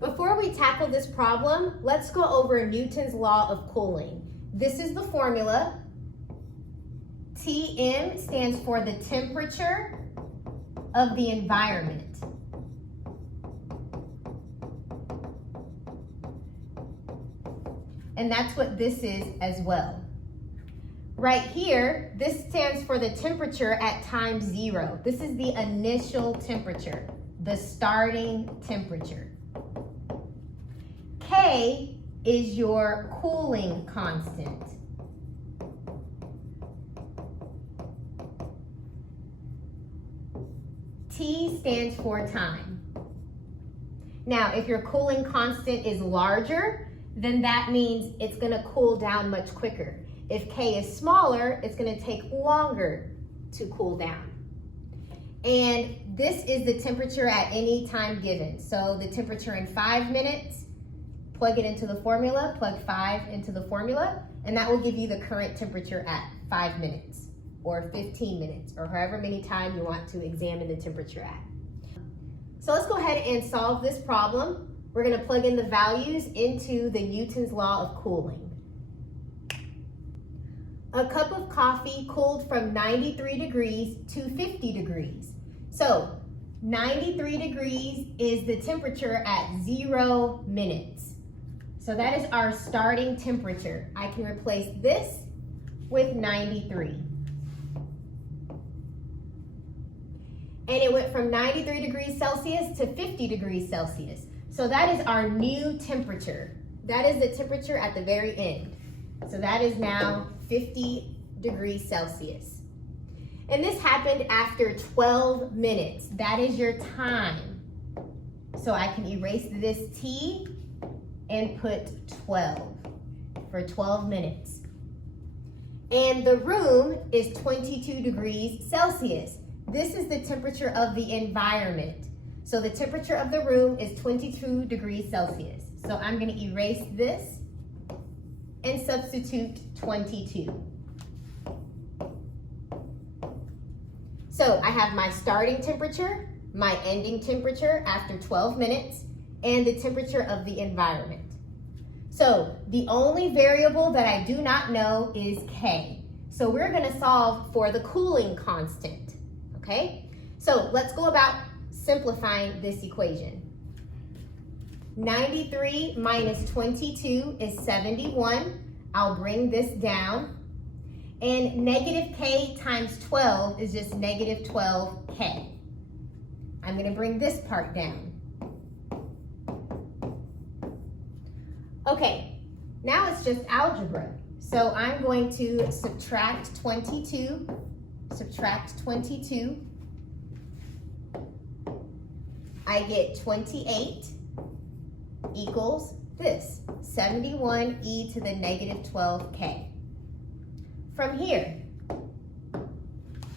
Before we tackle this problem, let's go over Newton's law of cooling. This is the formula. Tm stands for the temperature of the environment. And that's what this is as well. Right here, this stands for the temperature at time 0. This is the initial temperature, the starting temperature. K is your cooling constant. T stands for time. Now, if your cooling constant is larger, then that means it's going to cool down much quicker. If K is smaller, it's going to take longer to cool down. And this is the temperature at any time given. So the temperature in 5 minutes, plug it into the formula, plug 5 into the formula, and that will give you the current temperature at 5 minutes or 15 minutes or however many times you want to examine the temperature at. So let's go ahead and solve this problem. We're going to plug in the values into the Newton's law of cooling. A cup of coffee cooled from 93 degrees to 50 degrees. So 93 degrees is the temperature at 0 minutes. So that is our starting temperature. I can replace this with 93. And it went from 93 degrees Celsius to 50 degrees Celsius. So that is our new temperature. That is the temperature at the very end. So that is now 50 degrees Celsius. And this happened after 12 minutes. That is your time. So I can erase this T and put 12 for 12 minutes. And the room is 22 degrees Celsius. This is the temperature of the environment. So the temperature of the room is 22 degrees Celsius. So I'm going to erase this and substitute 22. So I have my starting temperature, my ending temperature after 12 minutes, and the temperature of the environment. So the only variable that I do not know is K. So we're going to solve for the cooling constant, okay? So let's go about simplifying this equation. 93 minus 22 is 71. I'll bring this down. And negative K times 12 is just negative 12K. I'm going to bring this part down. Okay, now it's just algebra. So I'm going to subtract 22. I get 28 equals this, 71e to the negative 12k. From here,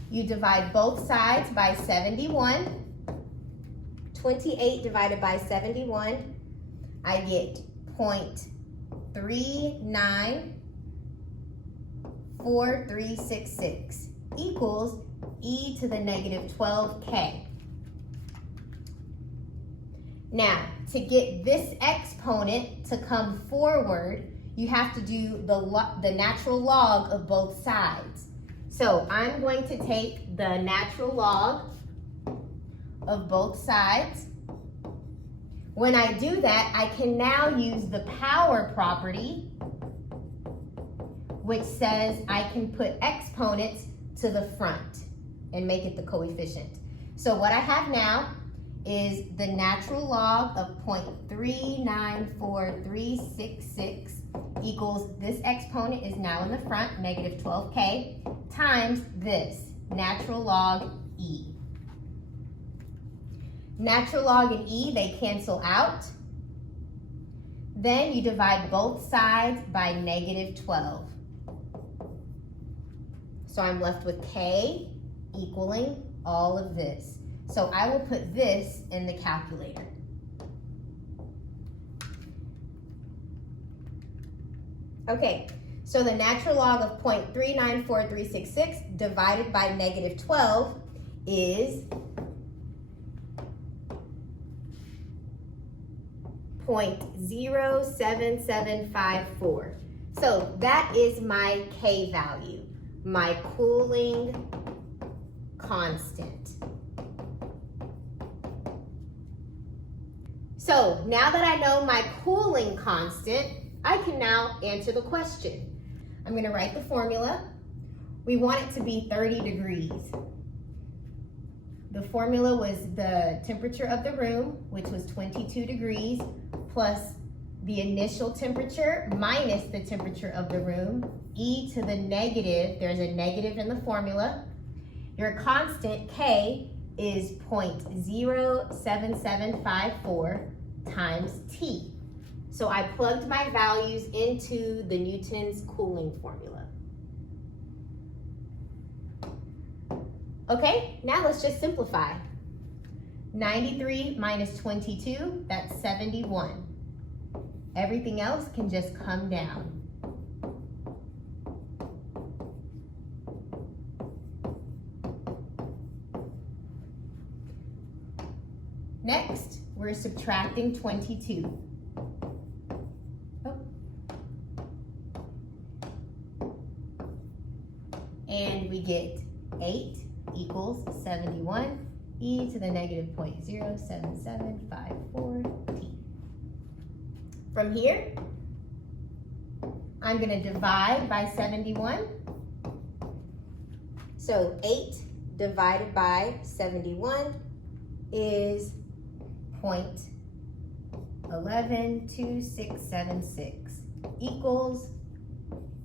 you divide both sides by 71. 28 divided by 71, I get 0.394366 equals e to the negative 12k. Now, to get this exponent to come forward, you have to do the natural log of both sides. So I'm going to take the natural log of both sides. When I do that, I can now use the power property, which says I can put exponents to the front and make it the coefficient. So what I have now is the natural log of 0.394366 equals this exponent is now in the front, negative 12k, times this, natural log e. Natural log and e, they cancel out. Then you divide both sides by negative 12. So I'm left with k equaling all of this. So I will put this in the calculator. Okay, so the natural log of 0.394366 divided by negative 12 is 0.07754. So that is my K value, my cooling constant. So now that I know my cooling constant, I can now answer the question. I'm going to write the formula. We want it to be 30 degrees. The formula was the temperature of the room, which was 22 degrees, plus the initial temperature minus the temperature of the room, e to the negative, there's a negative in the formula. Your constant K is 0.07754 times T. So I plugged my values into the Newton's cooling formula. Okay, now let's just simplify. 93 minus 22, that's 71. Everything else can just come down. Next, we're subtracting 22. And we get 8 equals 71, e to the negative 0.07754 t. From here, I'm going to divide by 71. So 8 divided by 71 is 0.112676 equals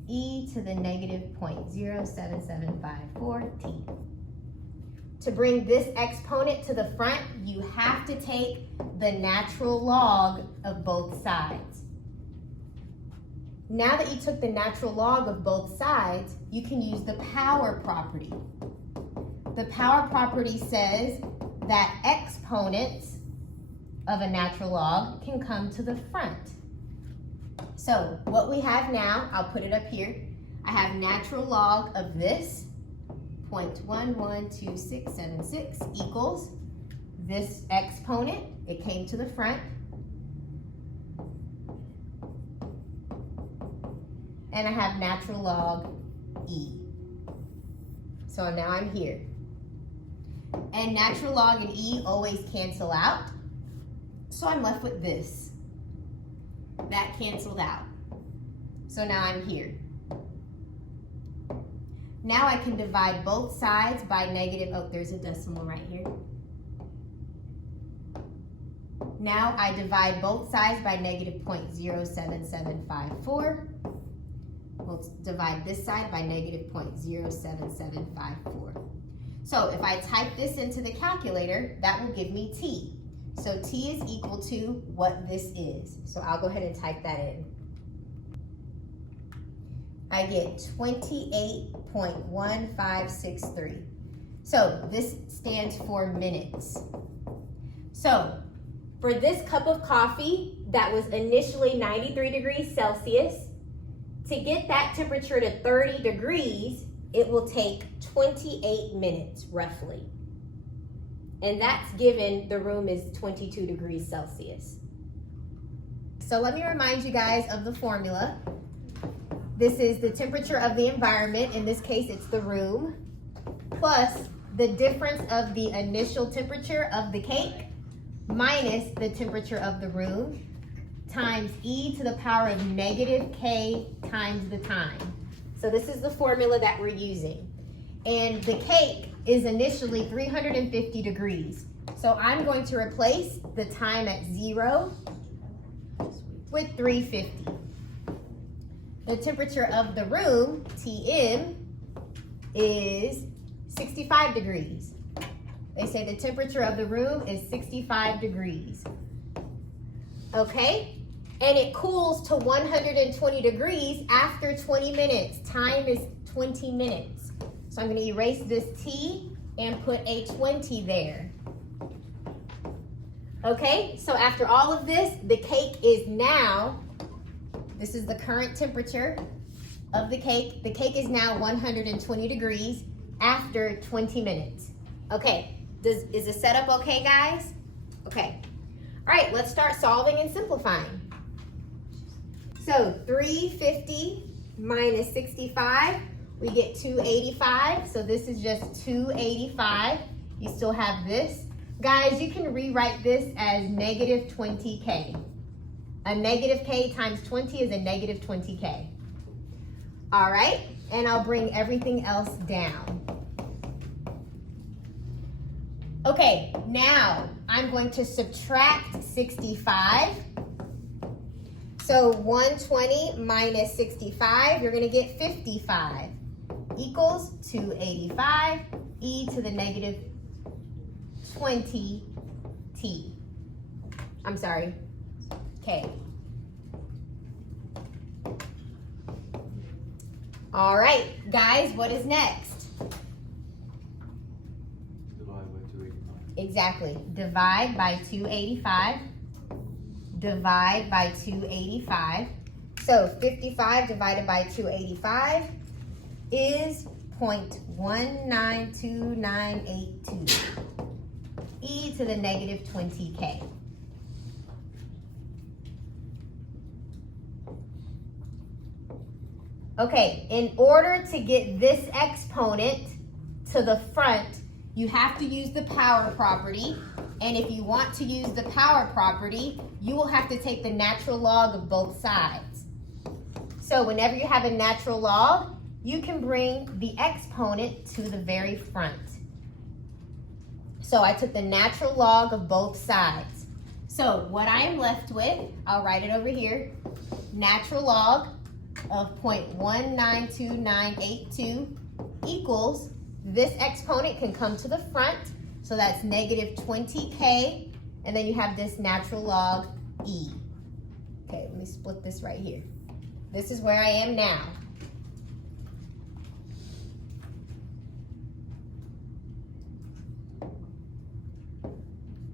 e to the negative 0.07754 t. To bring this exponent to the front, you have to take the natural log of both sides. Now that you took the natural log of both sides, you can use the power property. The power property says that exponents of a natural log can come to the front. So what we have now, I'll put it up here. I have natural log of this, 0.112676 equals this exponent. It came to the front. And I have natural log E. So now I'm here. And natural log and E always cancel out. So I'm left with this. That canceled out. So now I'm here. Now I can divide both sides by negative, oh, there's a decimal right here. Now I divide both sides by negative 0.07754. We'll divide this side by negative 0.07754. So if I type this into the calculator, that will give me T. So T is equal to what this is. So I'll go ahead and type that in. I get 28.1563. So this stands for minutes. So for this cup of coffee that was initially 93 degrees Celsius, to get that temperature to 30 degrees, it will take 28 minutes roughly. And that's given the room is 22 degrees Celsius. So let me remind you guys of the formula. This is the temperature of the environment. In this case, it's the room, plus the difference of the initial temperature of the cake minus the temperature of the room times e to the power of negative k times the time. So this is the formula that we're using. And the cake is initially 350 degrees. So I'm going to replace the time at 0 with 350. The temperature of the room, Tm, is 65 degrees. They say the temperature of the room is 65 degrees. Okay? And it cools to 120 degrees after 20 minutes. Time is 20 minutes. So I'm going to erase this T and put a 20 there. Okay, so after all of this, the cake is now, this is the current temperature of the cake. The cake is now 120 degrees after 20 minutes. Okay, is the setup okay, guys? Okay. All right, let's start solving and simplifying. So 350 minus 65, we get 285. So this is just 285. You still have this. Guys, you can rewrite this as negative 20K. A negative K times 20 is a negative 20K. All right, and I'll bring everything else down. Okay, now I'm going to subtract 65. So 120 minus 65, you're gonna get 55 equals 285 e to the negative 20t. I'm sorry, k. All right, guys, what is next? Divide by 285. Exactly, divide by 285. Divide by 285. So 55 divided by 285 is 0.192982 e to the negative 20k. Okay, in order to get this exponent to the front, you have to use the power property. And if you want to use the power property, you will have to take the natural log of both sides. So whenever you have a natural log, you can bring the exponent to the very front. So I took the natural log of both sides. So what I am left with, I'll write it over here, natural log of 0.192982 equals, this exponent can come to the front, so that's negative 20k, and then you have this natural log e. Okay, let me split this right here. This is where I am now.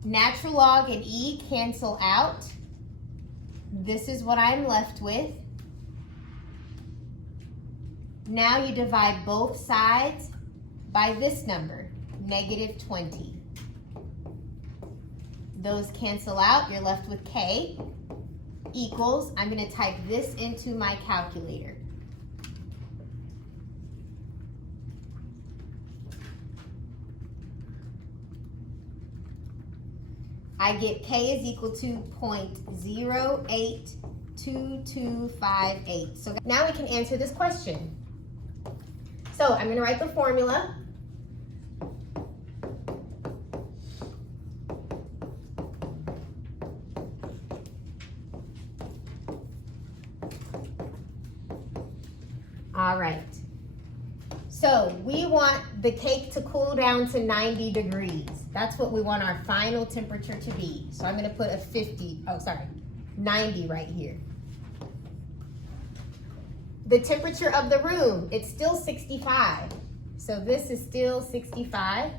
Natural log and e cancel out. This is what I'm left with. Now you divide both sides by this number, negative 20. Those cancel out, you're left with k equals, I'm gonna type this into my calculator. I get k is equal to 0.082258. So now we can answer this question. So I'm gonna write the formula. All right, so we want the cake to cool down to 90 degrees. That's what we want our final temperature to be. So I'm gonna put a 90 right here. The temperature of the room, it's still 65. So this is still 65.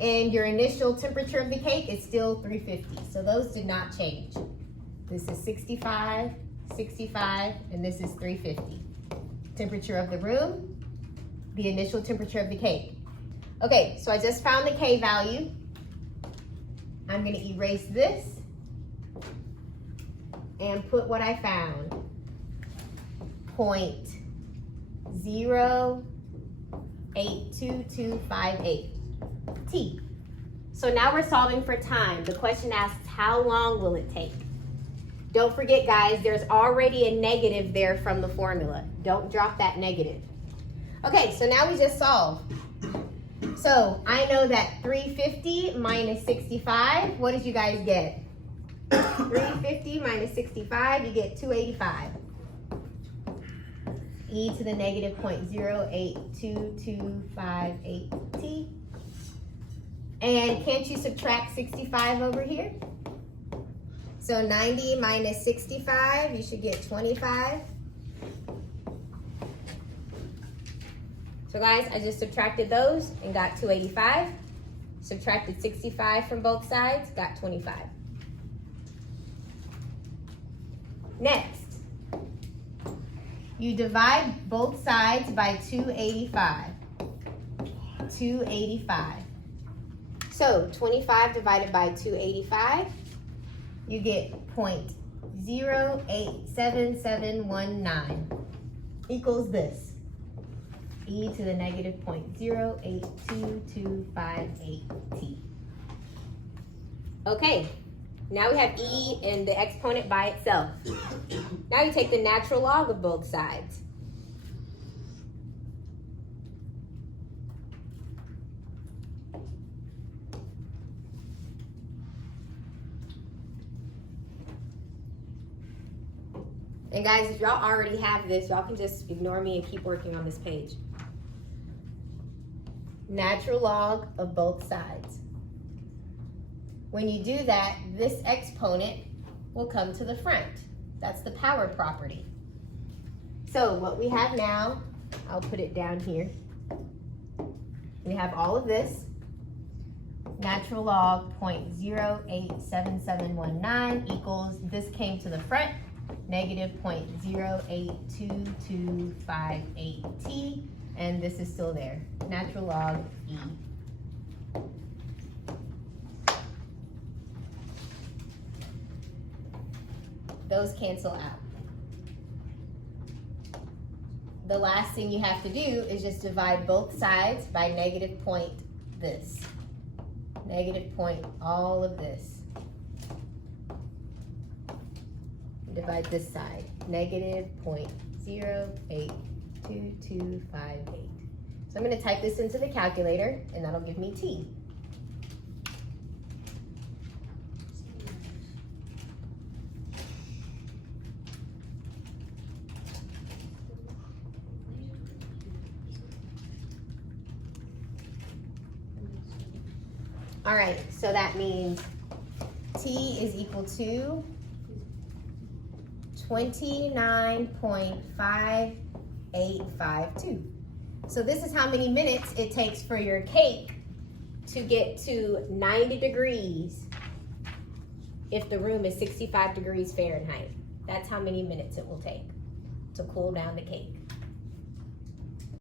And your initial temperature of the cake is still 350. So those did not change. This is 65, 65, and this is 350. Temperature of the room, the initial temperature of the cake. Okay, so I just found the K value. I'm gonna erase this and put what I found. 0.082258 T. So now we're solving for time. The question asks, how long will it take? Don't forget, guys, there's already a negative there from the formula. Don't drop that negative. Okay, so now we just solve. So I know that 350 minus 65, what did you guys get? 350 minus 65, you get 285. E to the negative 0.082258 T. And can't you subtract 65 over here? So 90 minus 65, you should get 25. So guys, I just subtracted those and got 285. Subtracted 65 from both sides, got 25. Next, you divide both sides by 285. 285. So 25 divided by 285 you get 0.087719 equals this. E to the negative 0.082258t. Okay, now we have E and the exponent by itself. Now you take the natural log of both sides. And guys, if y'all already have this, y'all can just ignore me and keep working on this page. Natural log of both sides. When you do that, this exponent will come to the front. That's the power property. So what we have now, I'll put it down here. We have all of this. Natural log 0.087719 equals, this came to the front, negative 0.082258t, and this is still there. Natural log E. Those cancel out. The last thing you have to do is just divide both sides by negative point this. Negative point all of this. Divide this side. Negative 0.082258. So I'm going to type this into the calculator, and that'll give me T. All right, so that means T is equal to 29.5852. So this is how many minutes it takes for your cake to get to 90 degrees if the room is 65 degrees Fahrenheit. That's how many minutes it will take to cool down the cake.